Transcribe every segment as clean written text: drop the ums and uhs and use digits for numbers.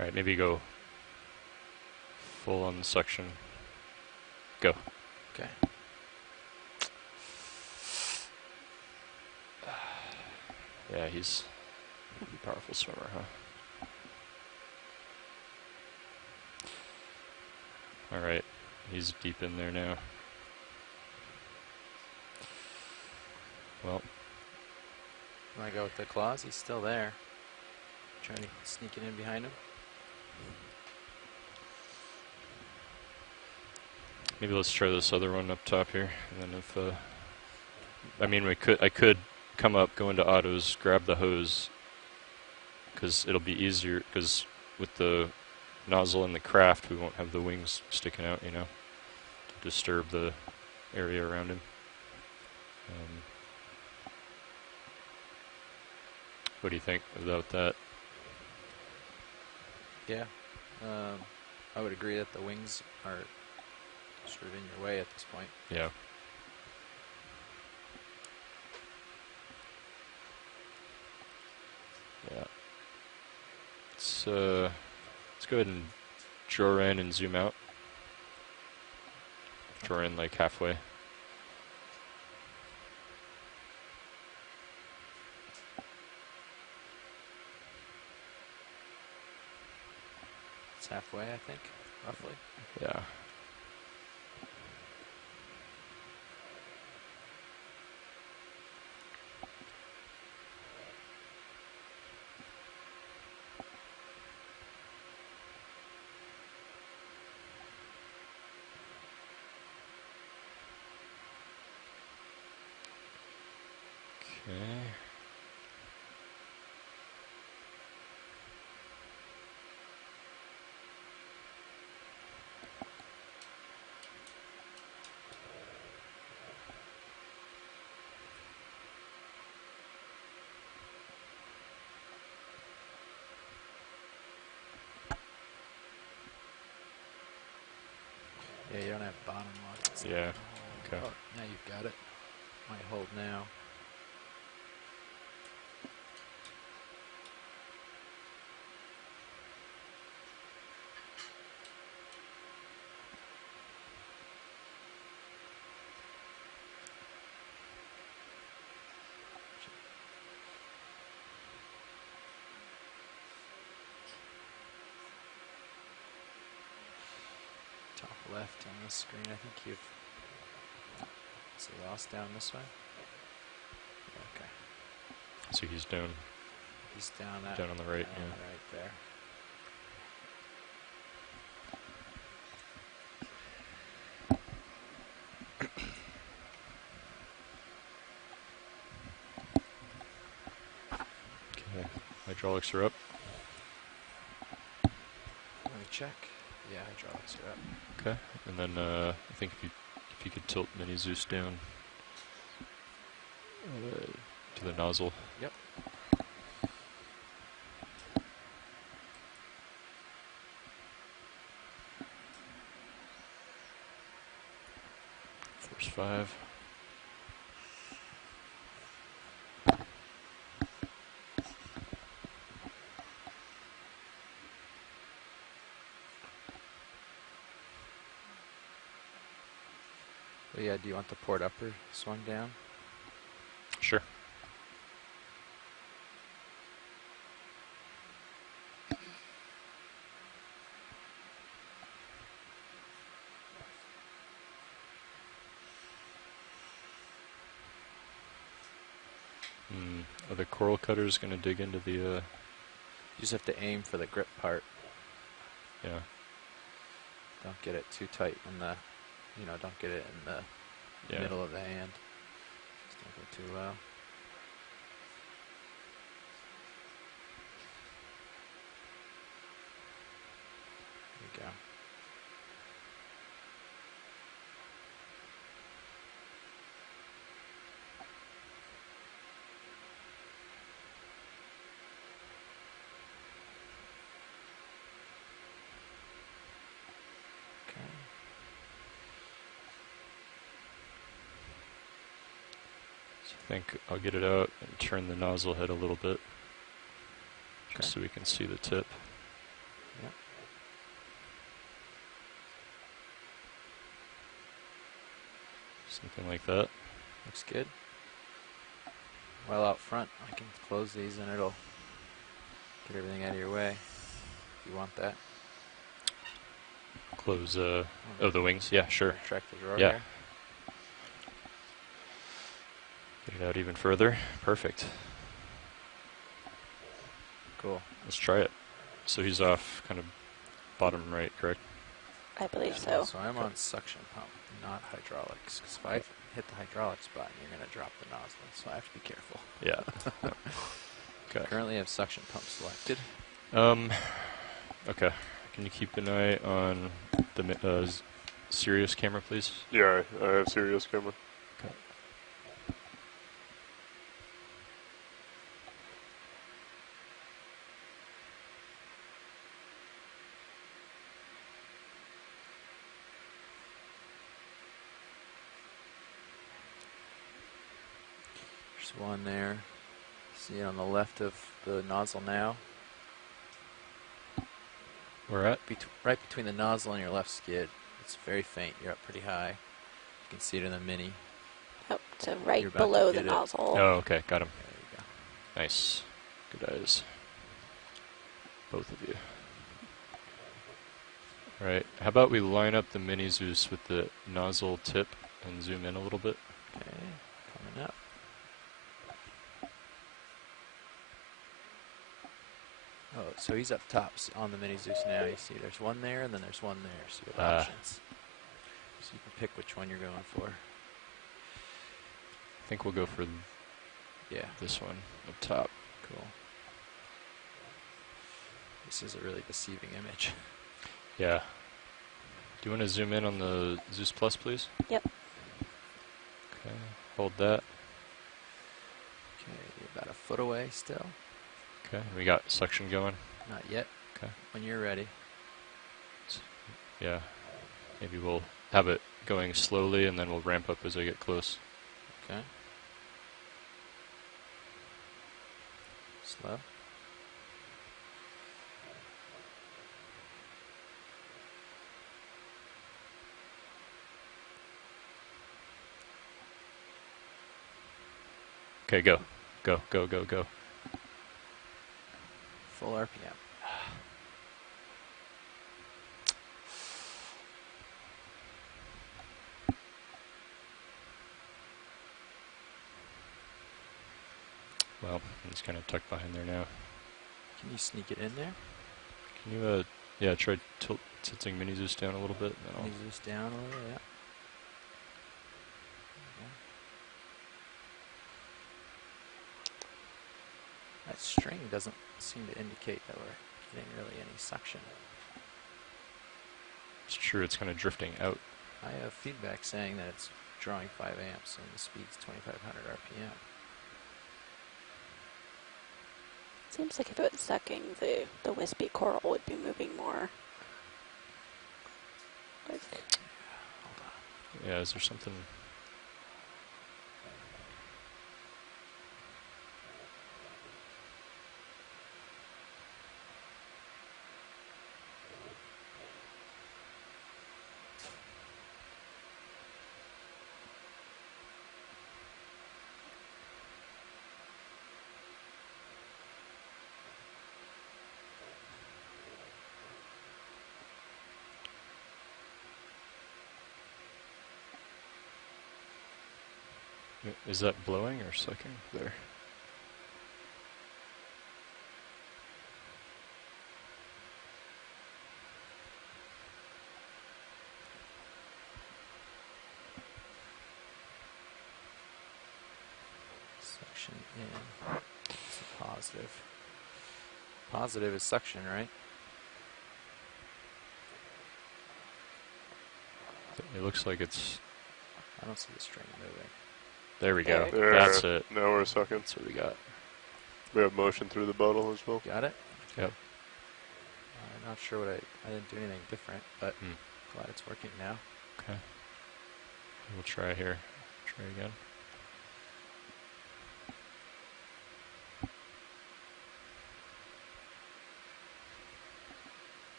Alright, maybe go full on the suction. Go. Okay. Yeah, he's a powerful swimmer, huh? Alright, he's deep in there now. Well. Want to go with the claws? He's still there. Trying to sneak it in behind him. Maybe let's try this other one up top here, and then if, I mean, I could come up, go into autos, grab the hose, because it'll be easier, because with the nozzle in the craft, we won't have the wings sticking out, you know, to disturb the area around him. What do you think about that? Yeah. I would agree that the wings are sort of in your way at this point. Yeah. Yeah. Let's go ahead and draw in and zoom out. Draw in like halfway. It's halfway, I think, roughly. Yeah. Okay. Yeah, you don't have bottom lock. Yeah. Okay. Oh, now you've got it. Might hold now. Top left on this screen, I think you've lost down this way. Okay. So he's down. He's down that. Down on the right, down yeah. Right there. Okay. Hydraulics are up. Let me check. Yeah, hydraulics are up. Okay. And then I think if you could tilt Mini Zeus down to the nozzle. Yep. Force 5. But yeah, do you want the port upper swung down? Sure. Are the coral cutters going to dig into the... You just have to aim for the grip part. Yeah. Don't get it too tight in the, don't get it in the middle of the hand. Just don't go too low. There you go. I think I'll get it out and turn the nozzle head a little bit, just so we can see the tip. Something like that. Looks good. Well, out front, I can close these and it'll get everything out of your way. If you want that. Close, oh, the wings? Yeah, sure. Retract the drawer Yeah. here. Get it out even further. Perfect. Cool. Let's try it. So he's off kind of bottom right, correct? I believe Yeah, so. so I'm on suction pump, not hydraulics. Because if I hit the hydraulics button, you're going to drop the nozzle. So I have to be careful. Yeah. Okay. Currently I have suction pump selected. Okay. Can you keep an eye on the Sirius camera, please? Yeah, I have Sirius camera. Okay. There's one there. See it on the left of the nozzle now. Where at? Right between the nozzle and your left skid. It's very faint. You're up pretty high. You can see it in the mini. Oh, so right You're about to below the get it. nozzle. Oh, okay. Got him. There you go. Nice. Good eyes. Both of you. Alright, how about we line up the mini Zeus with the nozzle tip and zoom in a little bit? Okay, coming up. Oh, so he's up top on the mini Zeus now. You see there's one there and then there's one there. So you have options. So you can pick which one you're going for. I think we'll go for this one up top. Cool. This is a really deceiving image. Yeah. Do you want to zoom in on the Zeus Plus, please? Yep. Okay, hold that. Okay, you're about a foot away still. Okay, we got suction going. Not yet. Okay. When you're ready. Yeah. Maybe we'll have it going slowly and then we'll ramp up as I get close. Okay. Slow. Okay, go. Go, go, go, go. Full RPM. Well, he's kind of tucked behind there now. Can you sneak it in there? Can you, yeah, try tilting mini Zeus down a little bit? And then Mini Zeus down a little, yeah. That string doesn't seem to indicate that we're getting really any suction. It's true, it's kind of drifting out. I have feedback saying that it's drawing 5 amps and the speed's 2500 RPM. Seems like if it was sucking, the wispy coral would be moving more. Like, Hold on. Yeah, is there something? Is that blowing or sucking? There. Suction in. It's a positive. Positive is suction, right? It looks like it's... I don't see the string moving. There we go. There. That's it. Now we're sucking. That's what we got. We have motion through the bottle as well. Got it? Yep. I'm not sure what I didn't do anything different, but Hmm. glad it's working now. Okay. We'll try here. Try again.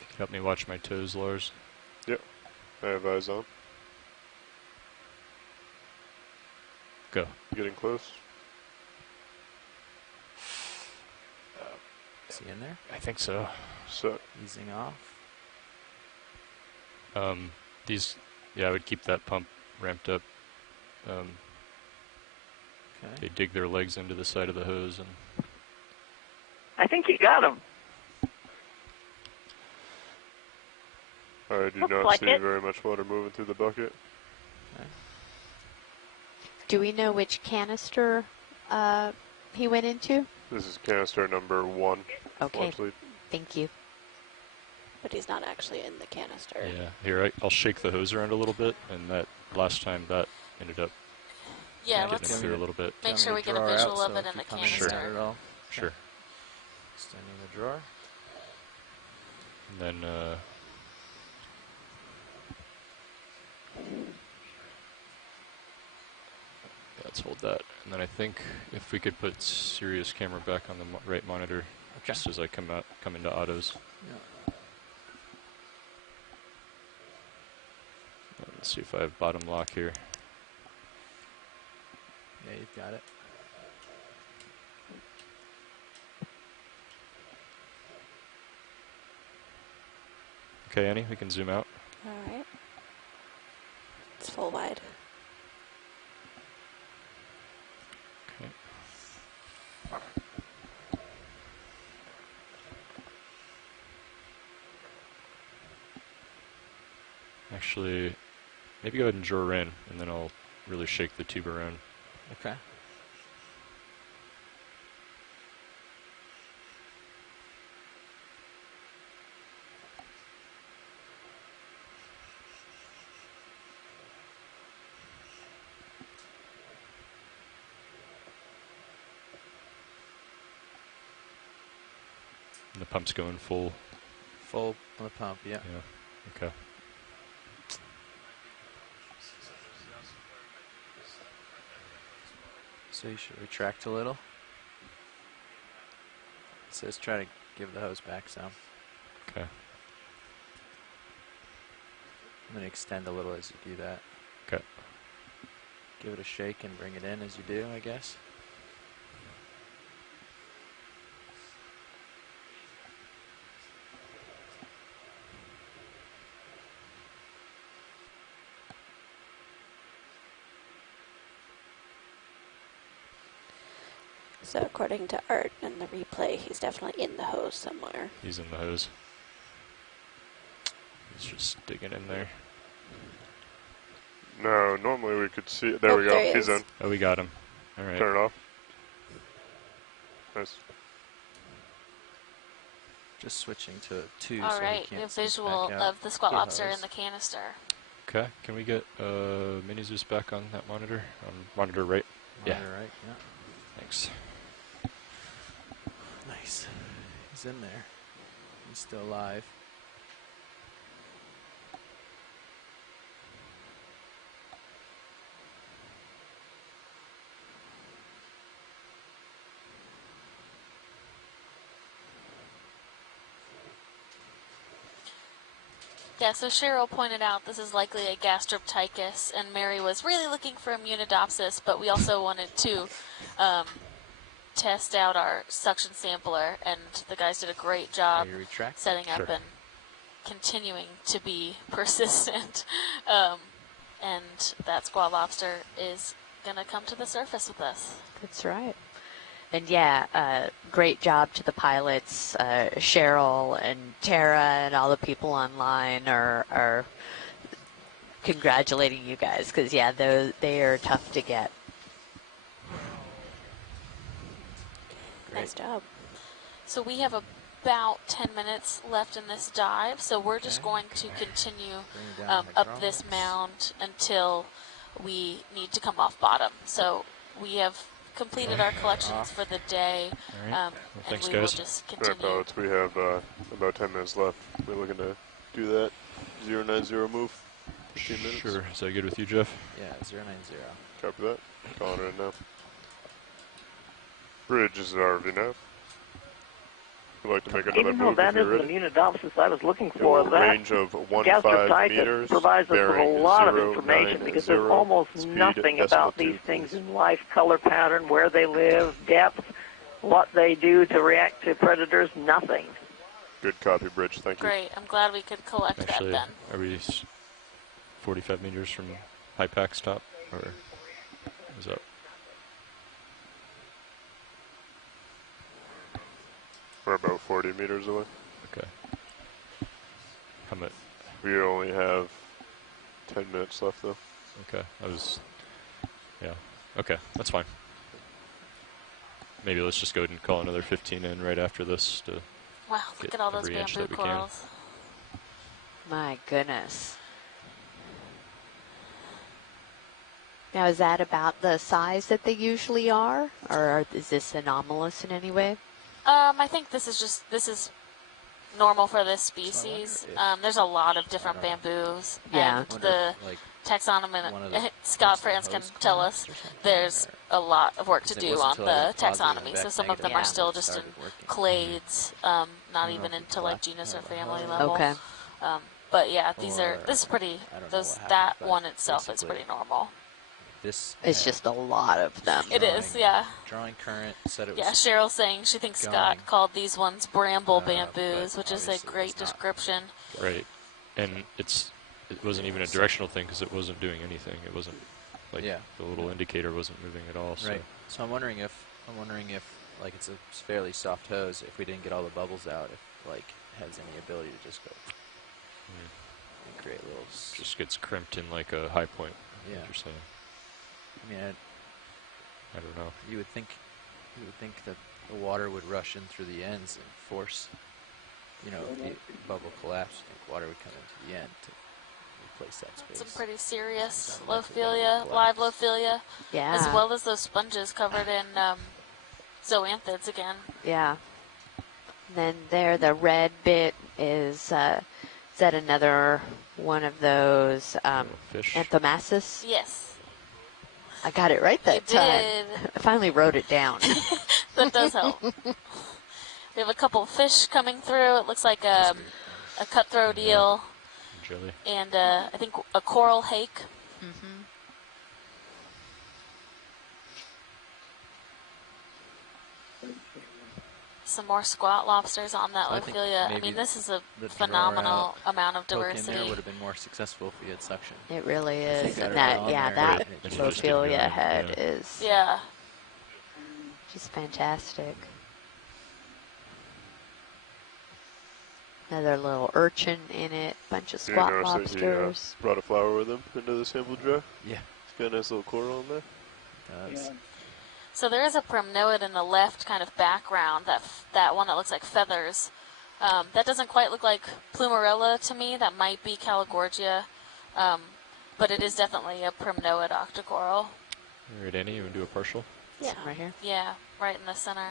If you could help me watch my toes, Lars. I have eyes on. Go. Getting close. Is he in there? I think so. Set. Easing off. These, yeah, I would keep that pump ramped up. Okay. They dig their legs into the side of the hose, and I think you got him. I do Looks not like see it. very much water moving through the bucket. Okay. Do we know which canister he went into? This is canister number 1. Okay, Launch lead. thank you. But he's not actually in the canister. yeah. Here, I'll shake the hose around a little bit, and that last time that ended up Yeah, getting let's it through a little bit. make Tell sure me we to get a draw out, visual of so it if in the you come in Sure. canister. at all. Sure. Extending the drawer. And then, yeah, let's hold that. And then I think if we could put Sirius camera back on the right monitor, just as I come into autos. Yeah. Let's see if I have bottom lock here. Yeah, you've got it. Okay, Annie, we can zoom out. All right. It's full wide. Okay. Actually, maybe go ahead and draw her in, and then I'll really shake the tube around. Okay. And the pump's going full. Full on the pump, yeah. Yeah. Okay. So you should retract a little. It says try to give the hose back some. Okay. I'm going to extend a little as you do that. Okay. Give it a shake and bring it in as you do, I guess. So according to Art in the replay, he's definitely in the hose somewhere. He's in the hose. He's just digging in there. No, normally we could see it. There Oh, we go. there he He's is. in. Oh, we got him. All right. Turn it off. Nice. Just switching to 2 All so right, we we can't have see visual back out of the squat the lobster hose. in the canister. Okay. Can we get Mini Zeus back on that monitor? On monitor right? Yeah. Monitor right, yeah. Thanks. Nice. He's in there. He's still alive. Yeah, so Cheryl pointed out this is likely a gastroptychus, and Mary was really looking for immunodopsis, but we also wanted to test out our suction sampler, and the guys did a great job Are you retract? setting up Sure. and continuing to be persistent. And that squat lobster is going to come to the surface with us. That's right. And yeah, great job to the pilots, Cheryl and Tara and all the people online are congratulating you guys because yeah, they are tough to get. Nice job. So we have about 10 minutes left in this dive, so we're just Okay. going to continue Bring down up this hydraulics. mound until we need to come off bottom. So we have completed our collections for the day, All right. Well, and thanks, we will guys. just Alright, continue. pilots, we have about 10 minutes left. We're looking to do that 090 move. 15 minutes. Sure. Is that good with you, Jeff? Yeah, 090. Copy that. Calling it in now. Bridge is RV nav. I'd like to make another Even though move that if you're isn't the ready. Munidopsis I was looking It for, will that range of 15 Gastrotychus meters, provides us with a bearing lot of information because there's 090, almost speed nothing decimal about these 2, things please. in life, color pattern, where they live, depth, what they do to react to predators, nothing. Good copy, Bridge. Thank you. Great. I'm glad we could collect Actually, that then. are we 45 meters from high pack's top, or is that? We're about 40 meters away. Okay. How much? We only have 10 minutes left, though. Okay, yeah. Okay, that's fine. Maybe let's just go ahead and call another 15 in right after this to Wow, look get at all those every inch bamboo that we can. corals. My goodness. Now, is that about the size that they usually are, or is this anomalous in any way? I think this is normal for this species. There's a lot of different bamboos, Yeah. and the taxonomy. Scott Franz can tell us there's a lot of work to do on the taxonomy. So some of them are still just in clades, not even into like genus or family level. Okay. But yeah, this is pretty. That one itself is pretty normal. It's just a lot of them. It is, yeah. Drawing current said it was. Yeah, Cheryl's saying she thinks Scott going. called these ones bramble bamboos, but which is a obviously great it's not. description. Right, and it wasn't even a directional thing because it wasn't doing anything. It wasn't like the little indicator wasn't moving at all. So. Right. So I'm wondering if like it's a fairly soft hose. If we didn't get all the bubbles out, if like has any ability to just go and create little. Just gets crimped in like a high point. Yeah. What you're saying. I mean, I don't know. you would think that the water would rush in through the ends and force, if the bubble collapsed, I think water would come into the end to replace that space. Some pretty serious lophilia, live lophilia, Yeah. as well as those sponges covered in zoanthids again. Yeah. And then there, the red bit is that another one of those Fish. Anthomasis? Yes, I got it right that you time. did. I finally wrote it down. That does help. We have a couple of fish coming through. It looks like a cutthroat eel Jelly. and I think a coral hake. Mm-hmm. Some more squat lobsters on that So I think lophilia. I maybe mean, this is a the phenomenal amount of Poke in there diversity. would have been more successful if we had suction. It really I think is. that And early that, on yeah, there, that it just didn't go lophilia in, head yeah. is Yeah. just fantastic. Another little urchin in it, bunch of Do you squat notice that he lobsters. brought a flower with him into the sample jar? Yeah. It's got a nice little coral in there. So there is a primnoid in the left kind of background, that one that looks like feathers. That doesn't quite look like Plumarella to me. That might be Caligorgia, but it is definitely a primnoid octocoral. All right, Annie, you want to do a partial? Yeah, Right here. Yeah, right in the center.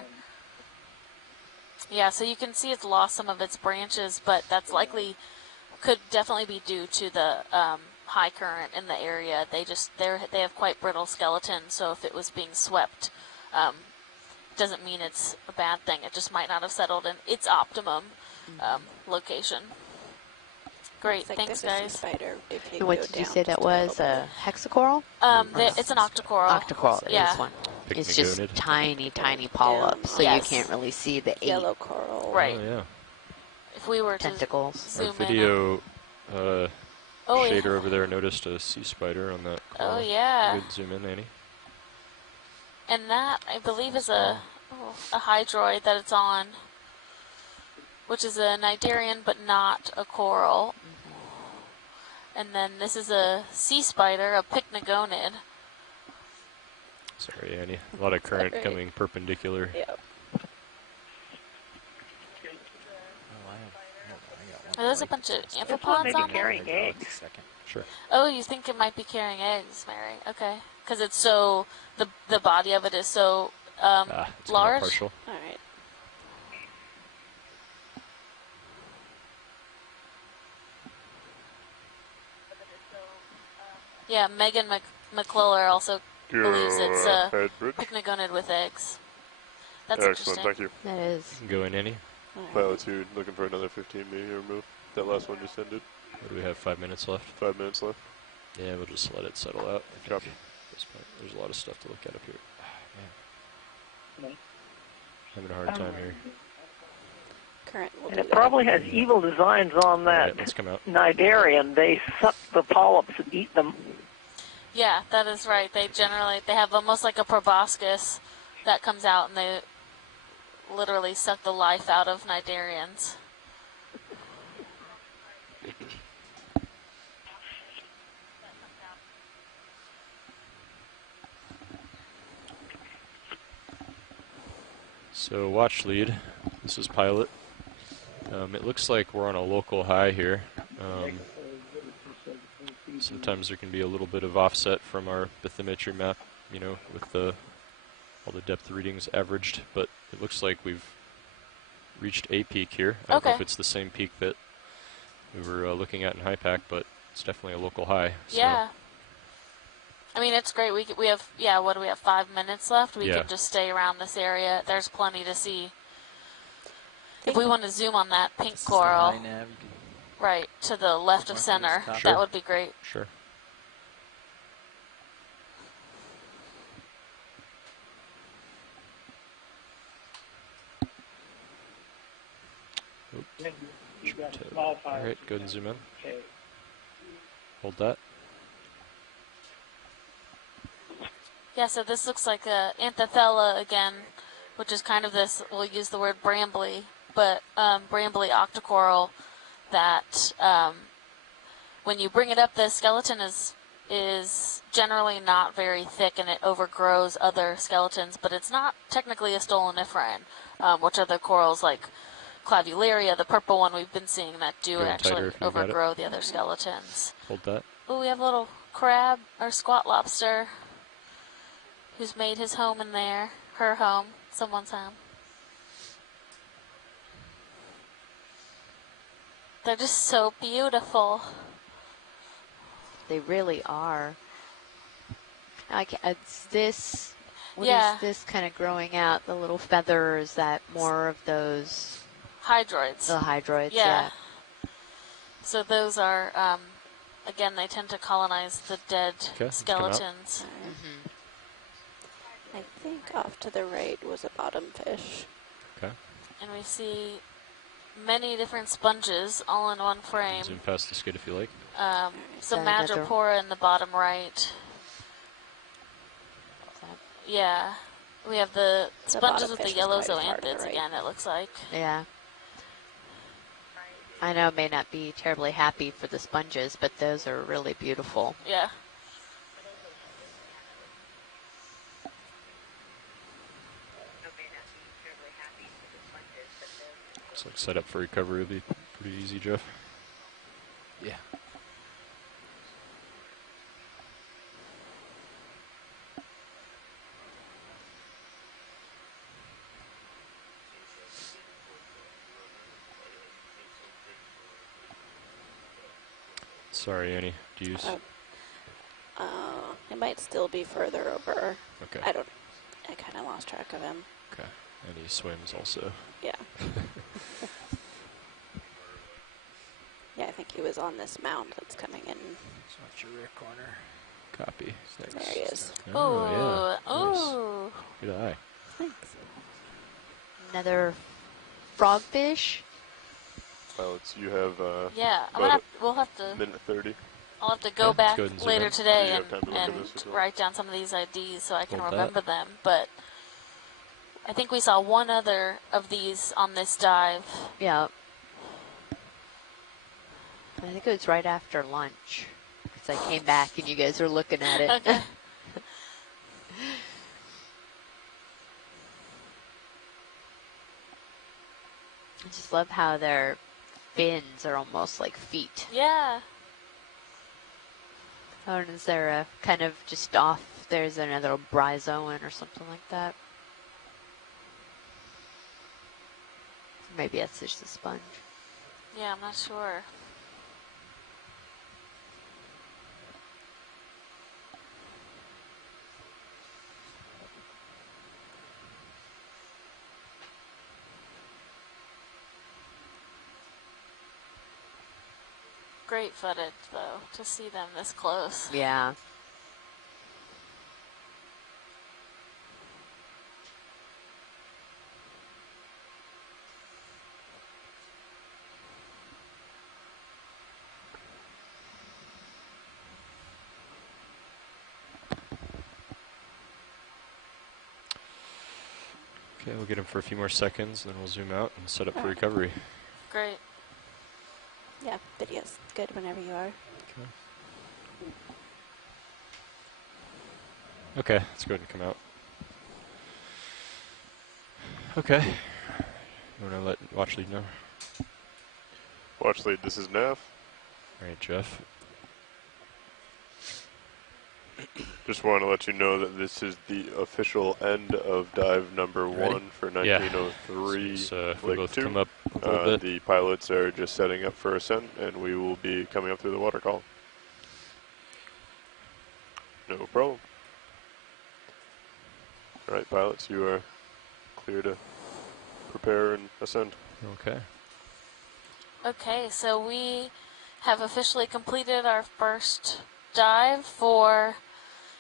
Yeah, so you can see it's lost some of its branches, but that's could definitely be due to the high current in the area. They have quite brittle skeletons, so if it was being swept, doesn't mean it's a bad thing. It just might not have settled in its optimum location. Great, It's like thanks the sea guys. Spider, if you And what go did you down say just that was? little A hexacoral? It's an octocoral. Octocoral, it Yeah. is one. It's just Pycnogonid? tiny, tiny polyps, so you Yes. can't really see the bit. Yellow coral. Right. Oh, yeah. If we were eight to tentacles. Our zoom in. video Oh, shader yeah. over there noticed a sea spider on that Oh, coral. yeah. Good zoom in, Annie. And that, I believe, is a hydroid that it's on, which is a cnidarian but not a coral. And then this is a sea spider, a pycnogonid. Sorry, Annie. A lot of current Sorry. coming perpendicular. Yep. There's a bunch of This one amphipods may on be there. carrying eggs. Sure. Oh, you think it might be carrying eggs, Mary? Okay, because it's so the body of it is so It's gonna large. partial. All right. Yeah, Megan McClellar also Go believes it's a ahead, Bridge. pycnogonid with eggs. That's Excellent, interesting. thank you. That is. Go in, Annie. Alright. Pilot 2 looking for another 15 meter move. That last one just ended. What do we have? 5 minutes left. 5 minutes left. Yeah, we'll just let it settle out. I think Copy. at this point, there's a lot of stuff to look at up here. Man, having a hard time here. Current will And do it that. probably has evil designs on that Alright, let's come out. Cnidarian. They suck the polyps and eat them. Yeah, that is right. They have almost like a proboscis that comes out, and they literally suck the life out of cnidarians. So watch lead. This is pilot. It looks like we're on a local high here. Sometimes there can be a little bit of offset from our bathymetry map, you know, with all the depth readings averaged, but it looks like we've reached a peak here. I don't know if Okay. it's the same peak that we were looking at in high pack, but it's definitely a local high. So Yeah. I mean, it's great. We have, yeah, what do we have, 5 minutes left? We Yeah. can just stay around this area. There's plenty to see. If we want to zoom on that pink This is the coral, high nav. You can right, to the left of Mark it center, as top. Sure. that would be great. Sure. Alright, go ahead and zoom in. Hold that. Yeah, so this looks like a Anthothella again, which is kind of this, we'll use the word brambly, but brambly octocoral that when you bring it up, the skeleton is generally not very thick and it overgrows other skeletons, but it's not technically a stoloniferan, which are the corals like Clavularia, the purple one we've been seeing that do Go in actually tighter if you've got it. overgrow the other skeletons. Hold that. Oh, we have a little crab or squat lobster who's made his home in there. Her home. Someone's home. They're just so beautiful. They really are. It's this. What is Yeah. this kind of growing out? The little feather, is that more of those Hydroids. the hydroids? Yeah. So those are, again, they tend to colonize the dead Okay, let's come out. skeletons. Mm-hmm. I think off to the right was a bottom fish. Okay. And we see many different sponges all in one frame. Zoom past the skid if you like. Some So another- madrepora in the bottom right. Is that- Yeah. We have the The sponges bottom with the fish was yellow quite far to the zoanthids right. again, it looks like. Yeah. I know it may not be terribly happy for the sponges, but those are really beautiful. Yeah. Looks like setup for recovery will be pretty easy, Jeff. Yeah. Sorry, Annie. Do you? It might still be further over. Okay. I kind of lost track of him. Okay. And he swims also. Yeah. Yeah, I think he was on this mound that's coming in. So that's your rear corner. Copy. There he is. Oh, yeah. Nice. Ooh. Good eye. Thanks. Another frogfish. Pilots, you have Yeah, About we'll have to. minute 30. I'll have to Yeah, go let's back go ahead and zoom later in. today Do you and, have time to look at this as well? write down some of these IDs so I can Hold that. remember them. But I think we saw one other of these on this dive. Yeah. I think it was right after lunch. Because I came back and you guys were looking at it. Okay. I just love how their fins are almost like feet. Yeah. Oh, and is there a kind of just off, there's another bryozoan or something like that? Maybe that's just a sponge. Yeah, I'm not sure. Great footage, though, to see them this close. Yeah. Okay, we'll get him for a few more seconds, and then we'll zoom out and set up for Alright. recovery. Great. Yeah, video's good whenever you are. Okay, let's go ahead and come out. Okay. You want to let watch lead know? Watch lead, this is Nav. All right, Jeff. Just want to let you know that this is the official end of dive number Ready? 1 for Yeah. 1903. So if we Lake both 2. come up a little bit. The pilots are just setting up for ascent, and we will be coming up through the water column. No problem. All right, pilots, you are clear to prepare and ascend. Okay. Okay, so we have officially completed our first dive for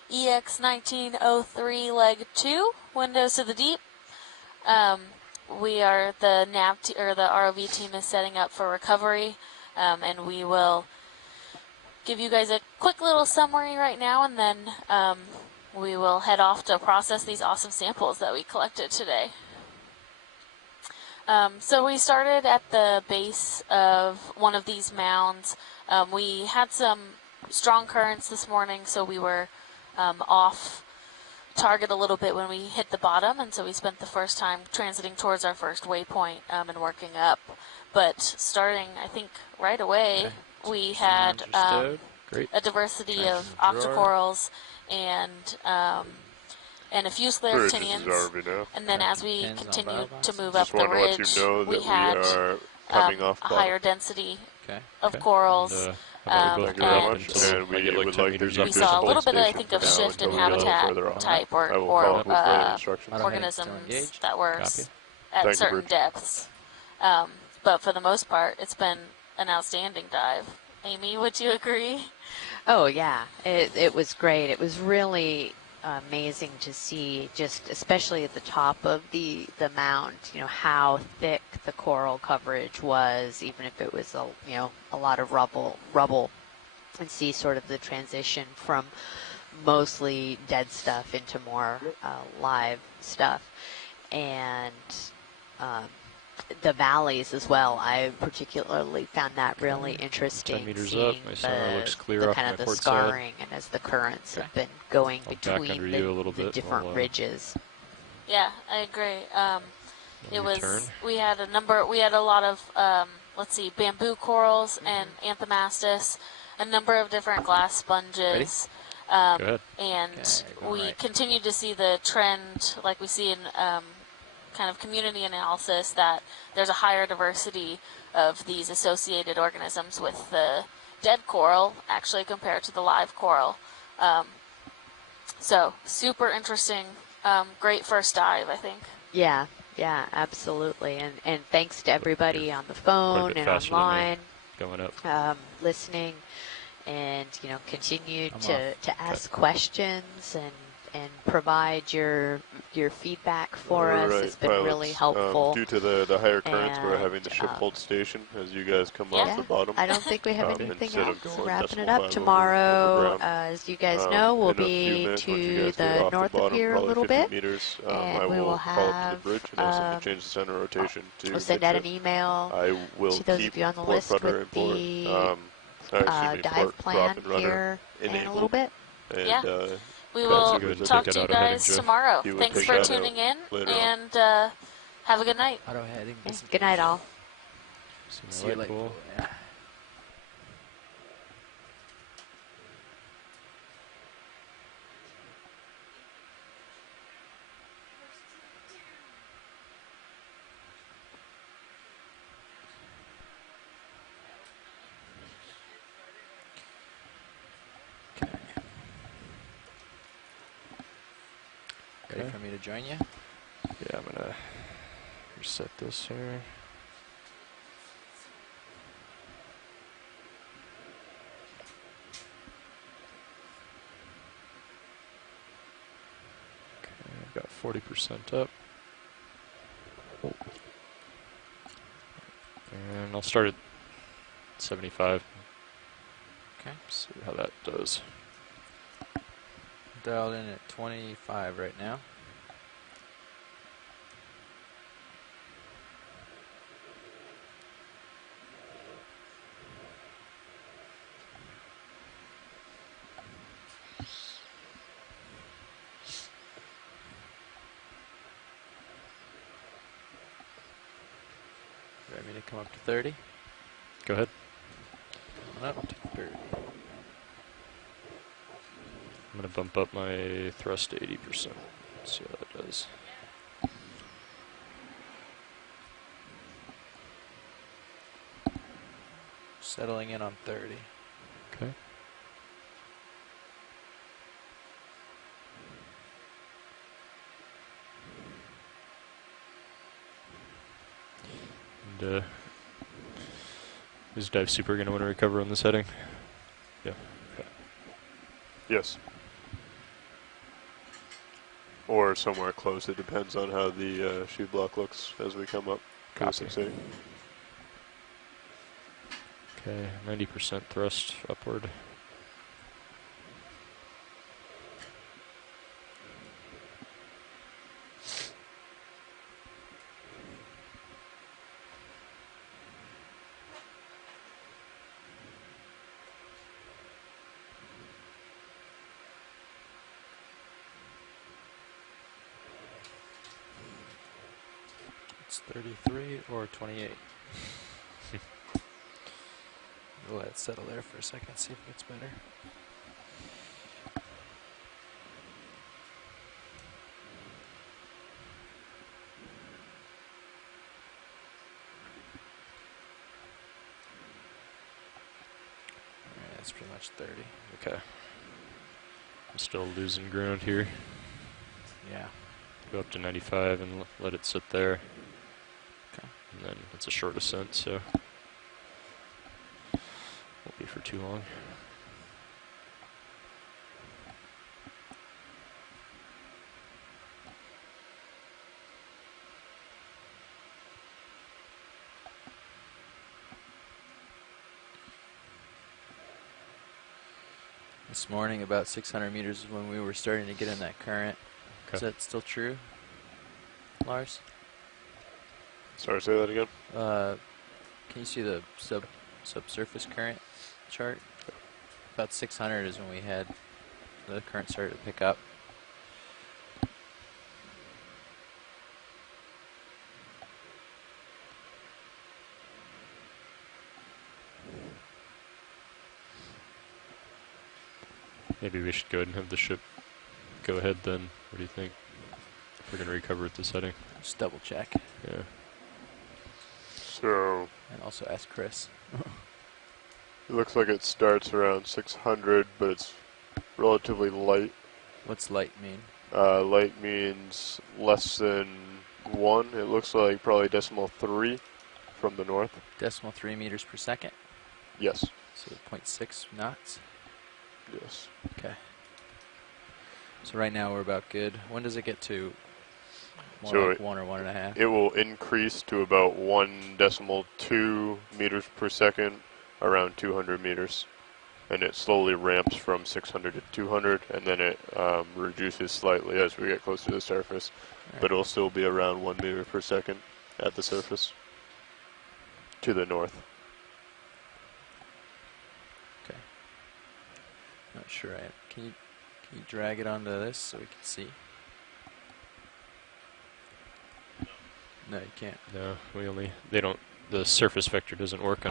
EX1903 Leg 2, Windows to the Deep. We are the nav or the ROV team is setting up for recovery, and we will give you guys a quick little summary right now, and then we will head off to process these awesome samples that we collected today. So we started at the base of one of these mounds. We had some strong currents this morning, so we were off target a little bit when we hit the bottom, and so we spent the first time transiting towards our first waypoint and working up. But starting, I think, right away, we had Great. a diversity of Tracking the drawer. octocorals and a few Bridge, this is scleractinians. ROV now. And then as we Pins on continued battle to boxes. move up Just the want to let ridge, you know we that had we are coming off a bottom. higher density Okay. of Okay. corals. And, how about we both Thank you go very up much, until and I we get like would 10 like to meters keep up. We this saw a flight little bit, I station think, for of now shift in until we get a little habitat further off. type or, I will follow up with flight or instructions. Auto heading still organisms engaged. that were Copy. at Thank you, certain Bridge. depths. But for the most part, it's been an outstanding dive. Amy, would you agree? Oh yeah, it was great. It was really amazing to see, just especially at the top of the mound, you know, how thick the coral coverage was, even if it was a lot of rubble, and see sort of the transition from mostly dead stuff into more live stuff, and the valleys as well. I particularly found that really interesting. 10 meters seeing up, my sonar looks clear the off kind my of the port side. scarring, and as the currents have been going I'll back between under you a little the bit different while, ridges. Yeah, I agree. It was. turn. We had a lot of let's see, bamboo corals and anthomastus, a number of different glass sponges. Go ahead. And Okay, going we right. continue to see the trend, like we see in kind of community analysis, that there's a higher diversity of these associated organisms with the dead coral, actually, compared to the live coral. So super interesting, great first dive, I think. Yeah, absolutely. And thanks to everybody on the Quite a phone bit and faster than me. online, Going up. listening, and continue I'm to ask questions and provide your feedback for us. Alright, It's been really pilots, helpful. due to the higher currents, we're And, having the ship hold station as you guys come Yeah, off the bottom. I don't think we have anything instead of else. going Wrapping it decimal up five tomorrow. overground. As you guys know, we'll in a few be minutes, once you to guys get the off north the bottom, of here a probably little 50 bit. meters, and I we will will call up to have, the bridge and ask them to change the center rotation to We'll send out an midship. email I will to those keep of you on the port list rudder with and port, the dive port plan prop and rudder here in a little enabled. bit. And, Yeah. We That's will a good talk ticket to you out ahead of guys Jeff. tomorrow. You would Thanks take for that out tuning in, later on. and have a good night. Auto heading. Yeah, disengaged. good night, all. See my light pool. Yeah. Okay. Ready Okay. for me to join you? Yeah, I'm gonna reset this here. 40% up. And I'll start at 75. Okay. See how that does. Dialed in at 25 right now. Ready me to come up to 30? Go ahead. Come on up to 30. I'm going to bump up my thrust to 80%. See how that does. Settling in on 30. Okay. And is Dive Super going to want to recover on this heading? Yeah. Okay. Yes. Or somewhere close. It depends on how the sheet block looks as we come up. Copy. 6-8. Okay, 90% thrust upward. It's 33 or 28. We'll let it settle there for a second, see if it gets better. Alright, that's pretty much 30. Okay. I'm still losing ground here. Yeah. Go up to 95 and let it sit there. Okay. And then it's a short ascent, so won't be for too long. This morning, about 600 meters is when we were starting to get in that current. Okay. Is that still true, Lars? Sorry, say that again. Can you see the subsurface current chart? About 600 is when we had the current started to pick up. Maybe we should go ahead and have the ship go ahead then. What do you think? If we're going to recover at this heading. Just double check. Yeah. So And also ask Chris. it looks like it starts around 600, but it's relatively light. What's light mean? Light means less than 1. It looks like probably 0.3 from the north. 0.3 meters per second. Yes. So 0.6 knots. Yes. Okay. So right now we're about good. When does it get to more So like 1 or 1.5? It will increase to about 1.2 meters per second around 200 meters. And it slowly ramps from 600 to 200, and then it reduces slightly as we get closer to the surface. Right. But it'll still be around 1 meter per second at the surface to the north. Okay. Not sure. Can you drag it onto this so we can see? No, you can't. No, they don't, the surface vector doesn't work on